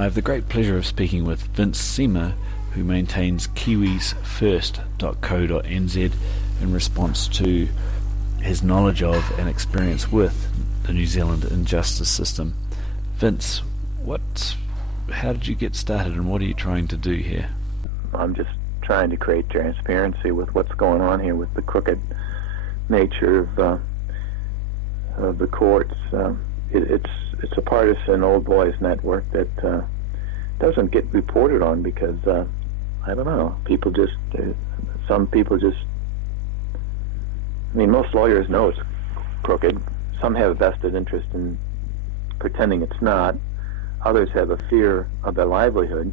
I have the great pleasure of speaking with Vince Seimer, who maintains Kiwisfirst.co.nz in response to his knowledge of and experience with the New Zealand injustice system. Vince, how did you get started and what are you trying to do here? I'm just trying to create transparency with what's going on here with the crooked nature of the courts. It's a partisan old boys network that doesn't get reported on because I don't know. Some people just. I mean, most lawyers know it's crooked. Some have a vested interest in pretending it's not. Others have a fear of their livelihood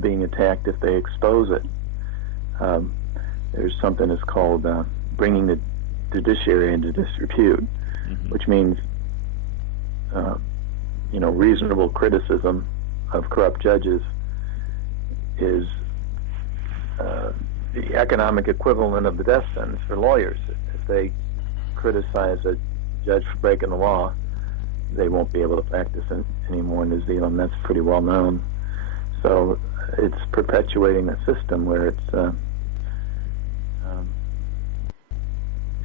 being attacked if they expose it. There's something that's called bringing the judiciary into disrepute, which means reasonable criticism of corrupt judges is the economic equivalent of the death sentence for lawyers. If they criticize a judge for breaking the law, they won't be able to practice anymore in New Zealand. That's pretty well known. So it's perpetuating a system where it's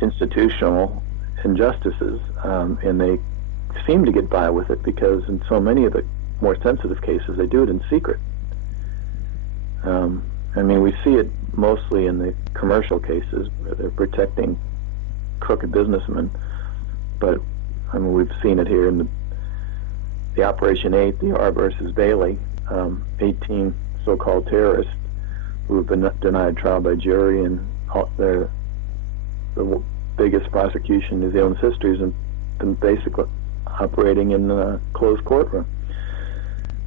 institutional injustices, and they seem to get by with it because in so many of the more sensitive cases, they do it in secret. We see it mostly in the commercial cases where they're protecting crooked businessmen, but we've seen it here in the Operation 8, the R versus Bailey, 18 so-called terrorists who have been denied trial by jury, and they're the biggest prosecution in New Zealand's history has been basically operating in a closed courtroom.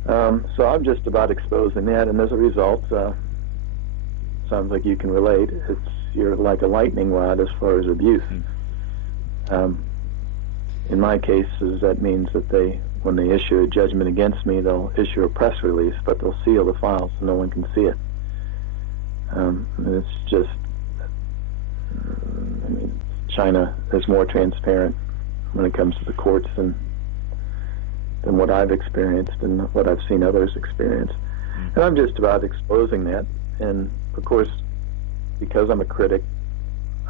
So I'm just about exposing that, and as a result, sounds like you can relate. You're like a lightning rod as far as abuse. In my cases, that means that when they issue a judgment against me, they'll issue a press release, but they'll seal the file so no one can see it. And it's just, China is more transparent when it comes to the courts than what I've experienced and what I've seen others experience. And I'm just about exposing that. And of course, because I'm a critic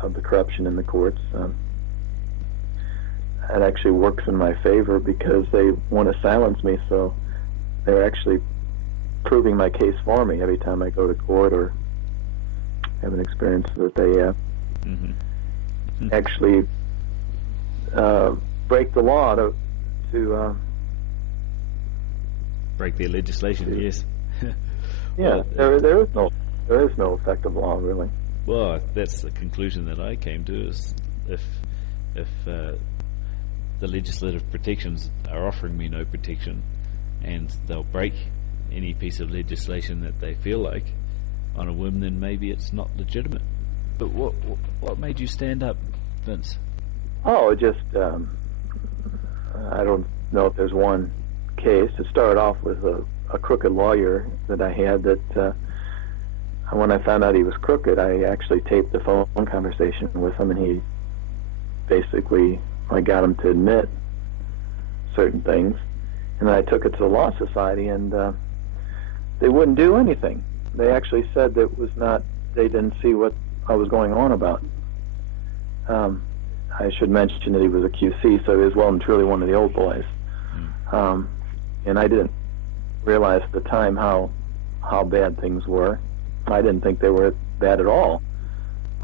of the corruption in the courts, it actually works in my favor because they want to silence me, so they're actually proving my case for me every time I go to court or have an experience that they actually break the law to break their legislation. Yes. Yeah, there is no effective law, really. Well, that's the conclusion that I came to, is if the legislative protections are offering me no protection, and they'll break any piece of legislation that they feel like on a whim, then maybe it's not legitimate. But what made you stand up, Vince? Oh, just I don't know if there's one case. It started off with a crooked lawyer that I had that when I found out he was crooked, I actually taped the phone conversation with him, and he basically, I got him to admit certain things, and then I took it to the Law Society, and they wouldn't do anything. They actually said that they didn't see what I was going on about. I should mention that he was a QC, so he was well and truly one of the old boys. And I didn't realize at the time how bad things were. I didn't think they were bad at all.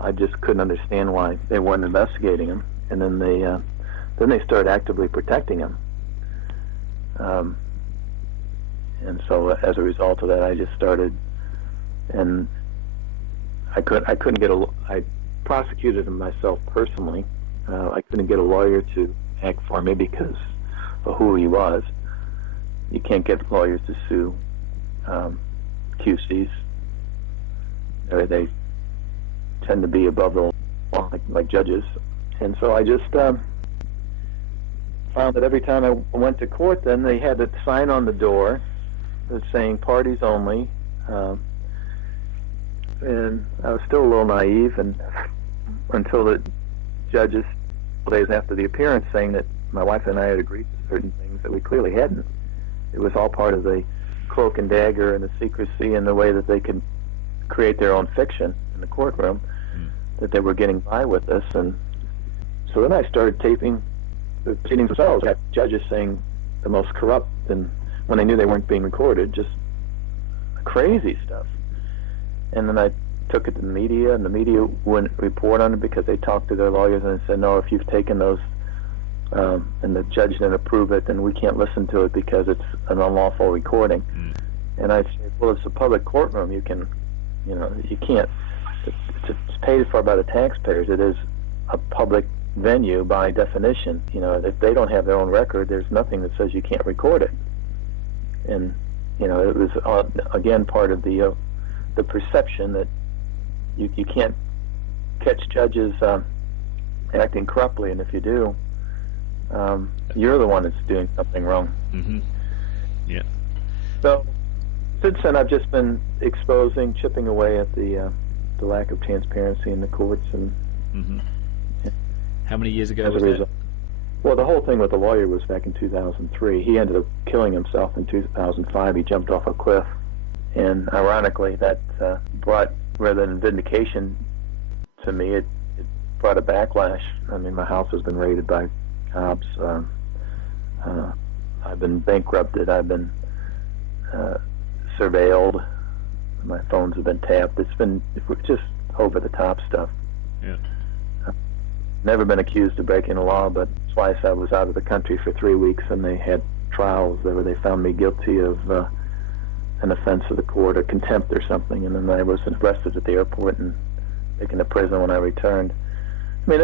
I just couldn't understand why they weren't investigating him. And then they started actively protecting him. And so as a result of that, I just started, and I prosecuted him myself personally. I couldn't get a lawyer to act for me because of who he was. You can't get lawyers to sue QCs. They tend to be above the law, like judges. And so I just found that every time I went to court, then they had a sign on the door that's saying parties only. And I was still a little naive, and until the judges, days after the appearance, saying that my wife and I had agreed to certain things that we clearly hadn't. it was all part of the cloak and dagger and the secrecy and the way that they could create their own fiction in the courtroom, that they were getting by with this. And so then I started taping the proceedings themselves. I got judges saying the most corrupt, and when they knew they weren't being recorded, just crazy stuff. And then I took it to the media, and the media wouldn't report on it because they talked to their lawyers and they said, no, if you've taken those and the judge didn't approve it, then we can't listen to it because it's an unlawful recording. And I said, well, it's a public courtroom. You can, you can't. It's paid for by the taxpayers. It is a public venue by definition. If they don't have their own record, there's nothing that says you can't record it. And it was again part of the perception that you can't catch judges acting corruptly, and if you do, you're the one that's doing something wrong. Mm-hmm. Yeah. So since then, I've just been chipping away at the lack of transparency in the courts, and how many years ago was that? Well, the whole thing with the lawyer was back in 2003. He ended up killing himself in 2005. He jumped off a cliff, and ironically, that brought, rather than vindication to me, it brought a backlash. I mean, my house has been raided by cops. I've been bankrupted. I've been surveilled. My phones have been tapped. It's been just over-the-top stuff. Yeah. Never been accused of breaking the law, but twice I was out of the country for 3 weeks, and they had trials where they found me guilty of an offense of the court or contempt or something, and then I was arrested at the airport and taken to prison when I returned. I mean,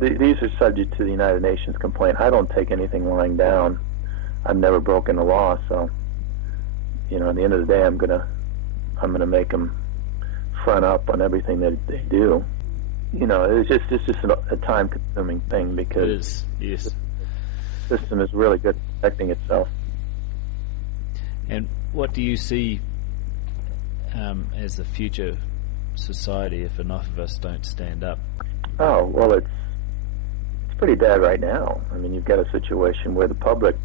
these are subject to the United Nations complaint. I don't take anything lying down. I've never broken the law, so at the end of the day, I'm gonna make them front up on everything that they do. It's just a time-consuming thing because it is, yes. The system is really good at protecting itself. And what do you see as the future society if enough of us don't stand up? Oh, well, it's pretty bad right now. I mean, you've got a situation where the public,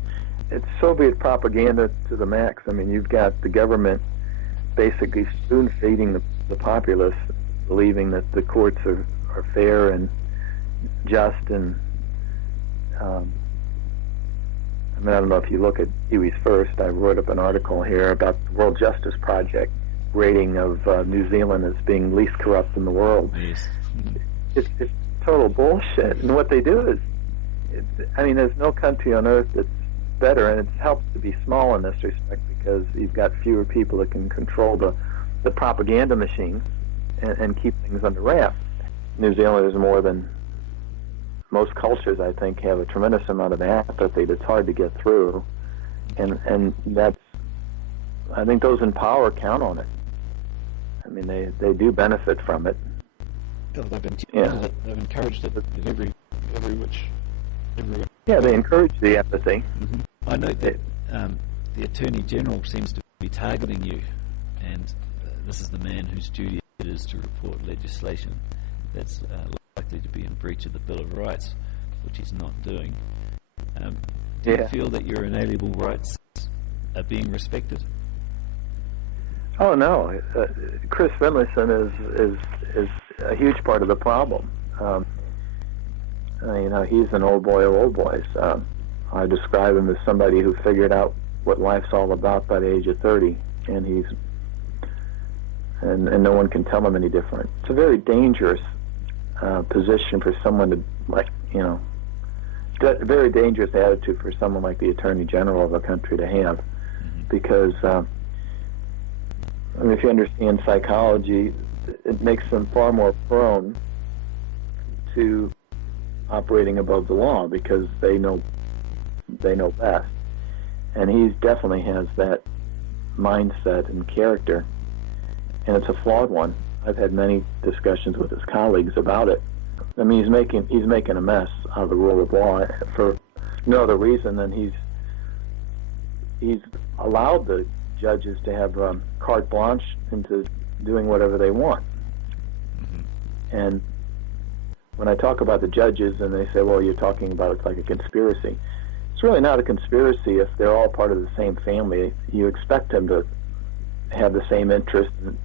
it's Soviet propaganda to the max. I mean, you've got the government basically spoon-feeding the populace, believing that the courts are fair and just, and I don't know if you look at Kiwisfirst. I wrote up an article here about the World Justice Project rating of New Zealand as being least corrupt in the world. Yes. It's total bullshit. And what they do is, there's no country on earth that's better, and it helps to be small in this respect because you've got fewer people that can control the propaganda machines and keep things under wraps. New Zealand is more than most cultures, I think, have a tremendous amount of apathy that's hard to get through, and that's, I think those in power count on it. I mean, they do benefit from it. They've encouraged it in every which. Yeah, they encourage the apathy. Mm-hmm. I know that the Attorney General seems to be targeting you, and this is the man whose duty it is to report legislation that's likely to be in breach of the Bill of Rights, which he's not doing. Do you feel that your inalienable rights are being respected? Oh no, Chris Finlayson is a huge part of the problem. He's an old boy of old boys. I describe him as somebody who figured out what life's all about by the age of 30, and and no one can tell him any different. It's a very dangerous position for someone to, a very dangerous attitude for someone like the Attorney General of a country to have, because if you understand psychology, it makes them far more prone to operating above the law because they know best, and he definitely has that mindset and character, and it's a flawed one. I've had many discussions with his colleagues about it. I mean, he's making a mess out of the rule of law for no other reason than he's allowed the judges to have carte blanche into doing whatever they want. And when I talk about the judges and they say, well, you're talking about it's like a conspiracy, it's really not a conspiracy if they're all part of the same family. You expect them to have the same interest and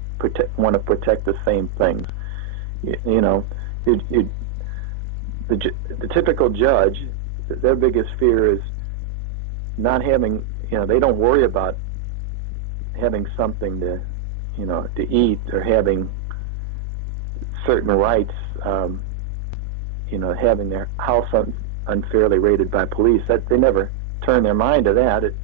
want to protect the same things. The typical judge, their biggest fear is not having, they don't worry about having something to eat or having certain rights, having their house unfairly raided by police. That they never turn their mind to that.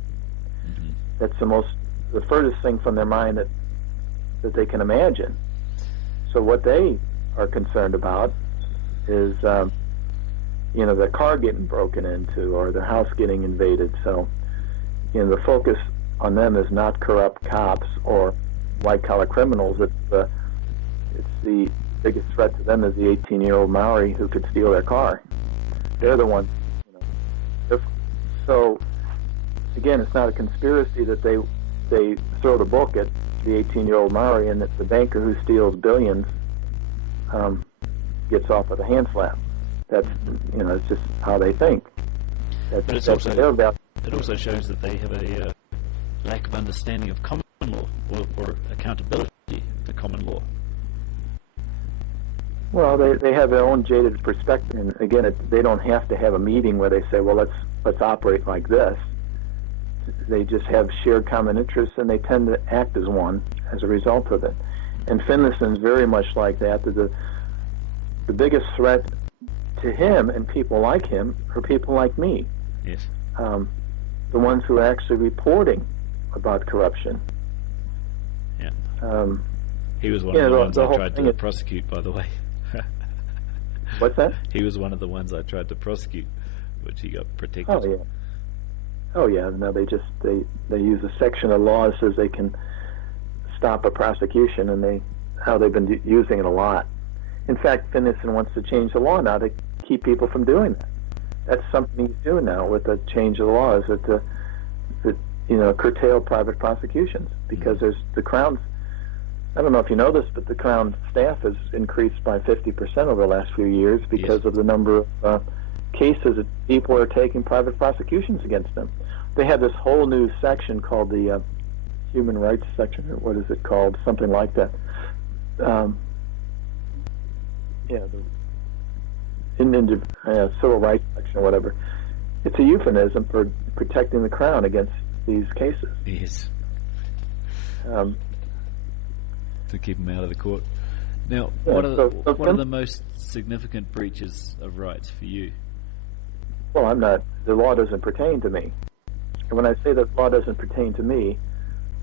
That's the furthest thing from their mind that they can imagine. So what they are concerned about is, their car getting broken into or their house getting invaded. So, the focus on them is not corrupt cops or white-collar criminals. It's the biggest threat to them is the 18-year-old Maori who could steal their car. They're the ones. So, again, it's not a conspiracy that they throw the book at the 18-year-old Maori and that the banker who steals billions gets off with a hand slap. That's it's just how they think. But it also shows that they have a lack of understanding of common law or accountability for common law. Well, they have their own jaded perspective, and again, they don't have to have a meeting where they say, "Well, let's operate like this." They just have shared common interests, and they tend to act as one as a result of it. And Finlayson's very much like that. The biggest threat to him and people like him are people like me. Yes. The ones who are actually reporting about corruption. Yeah. He was one of the ones I tried to prosecute, by the way. What's that? He was one of the ones I tried to prosecute, which he got protected. Oh yeah. Oh yeah. No, they use a section of law that says they can stop a prosecution, and they've been using it a lot. In fact, Finlayson wants to change the law now to keep people from doing that. That's something he's doing now with the change of the law, is that curtail private prosecutions, because there's the Crown's. I don't know if you know this, but the Crown staff has increased by 50% over the last few years because of the number of cases that people are taking private prosecutions against them. They have this whole new section called the Human Rights section, or what is it called? Something like that. The civil rights section or whatever. It's a euphemism for protecting the Crown against these cases. Yes. To keep them out of the court. Now, what are the most significant breaches of rights for you? Well, the law doesn't pertain to me. And when I say that law doesn't pertain to me,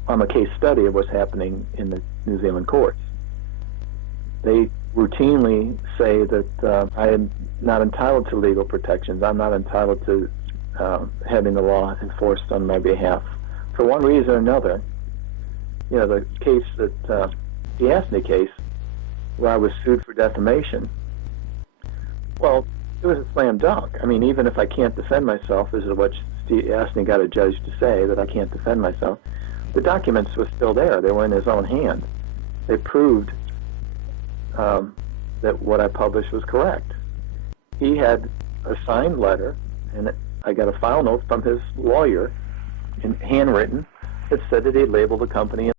I'm a case study of what's happening in the New Zealand courts. They routinely say that I am not entitled to legal protections. I'm not entitled to having the law enforced on my behalf. For one reason or another, the case that, the Asney case, where I was sued for defamation, well, it was a slam dunk. I mean, even if I can't defend myself, this is what Steve Asney got a judge to say, that I can't defend myself, the documents were still there. They were in his own hand. They proved that what I published was correct. He had a signed letter, and I got a file note from his lawyer, handwritten, that said that he had labeled the company